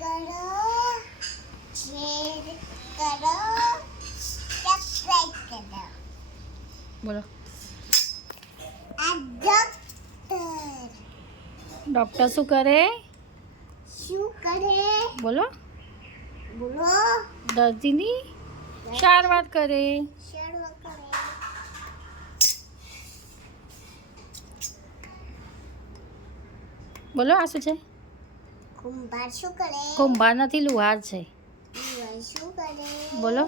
કરો, શેર કરો, સબસ્ક્રાઇબ કરો. બોલો. આ ડોક્ટર ડૉક્ટર શું કરે? શું કરે? બોલો. બોલો. દર્દીની સારવાર કરે. શરૂ કરે. બોલો. આ શું છે? કુંભાર શું કરે? કુંભાર નથી, લુહાર છે. દિવાળ શું કરે? બોલો.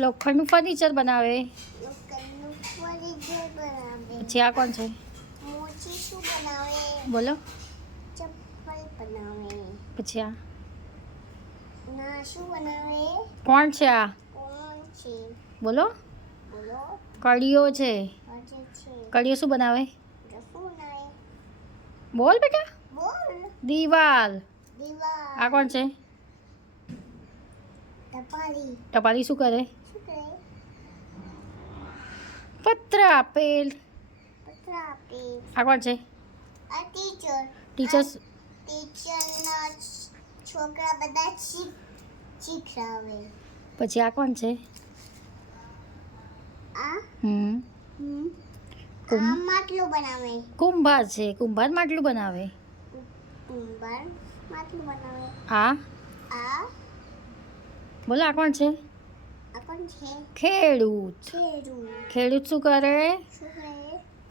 લોખંડનું ફર્નિચર બનાવે. લોખંડનું ફર્નિચર બનાવે. પછી આ કોણ છે? મોચી શું બનાવે? બોલો. ચપ્પલ બનાવે. પછી આ ના શું બનાવે? કોણ છે? આ કોણ છે? બોલો. બોલો. કડીઓ છે. આજે છે. કડીઓ શું બનાવે? શું બનાવે? બોલ બેટા. બોલ. દિવાલ. દિવાળ. આ કોણ છે? ટપાલી ટપાલી શું કરે? શું કરે? પત્ર આપેલ. પત્ર આપે. આ કોણ છે? આ ટીચર. ટીચર. ટીચરના છોકરા બધા શીખરાવે. પછી આ કોણ છે? આ હમ આ માટલું બનાવે. કુંભાર છે. કુંભાર માટલું બનાવે. કુંભાર માટલું બનાવે. આ આ બોલો. આ કોણ છે? આ કોણ છે? ખેડૂત. ખેડૂત. ખેડૂત શું કરે? શું કરે?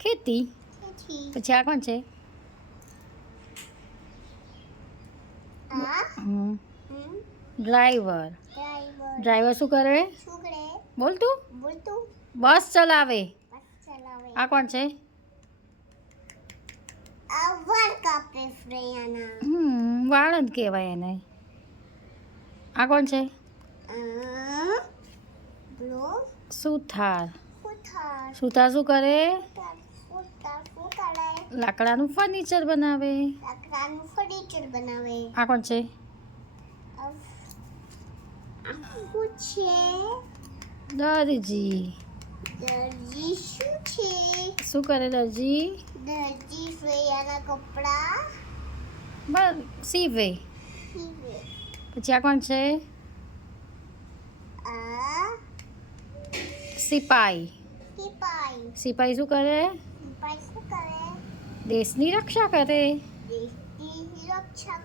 ખેતી. ખેતી. પછી આ કોણ છે? આ ડ્રાઈવર. ડ્રાઈવર. ડ્રાઈવર શું કરે? શું કરે? બોલ તું. બોલતું. બસ ચલાવે. બસ ચલાવે. આ કોણ છે? આ વાળ કાપે ફ્રેયાના. વાળ જ કહેવાય એને. આ કોણ છે? બ્લો સુથાર. સુથાર. સુથાર શું કરે? સુથાર શું કરે? લાકડાનું ફર્નિચર બનાવે. લાકડાનું ફર્નિચર બનાવે. આ કોણ છે? આ શું છે? દરજી. દરજી શું છે? શું કરે દરજી? દરજી ફ્રેયાના કપડા બસ સીવે. સીવે. પછી આ કોણ છે? આ સિપાઈ. સિપાઈ. સિપાઈ શું કરે? સિપાઈ શું કરે? દેશની રક્ષા કરે. દેશની રક્ષા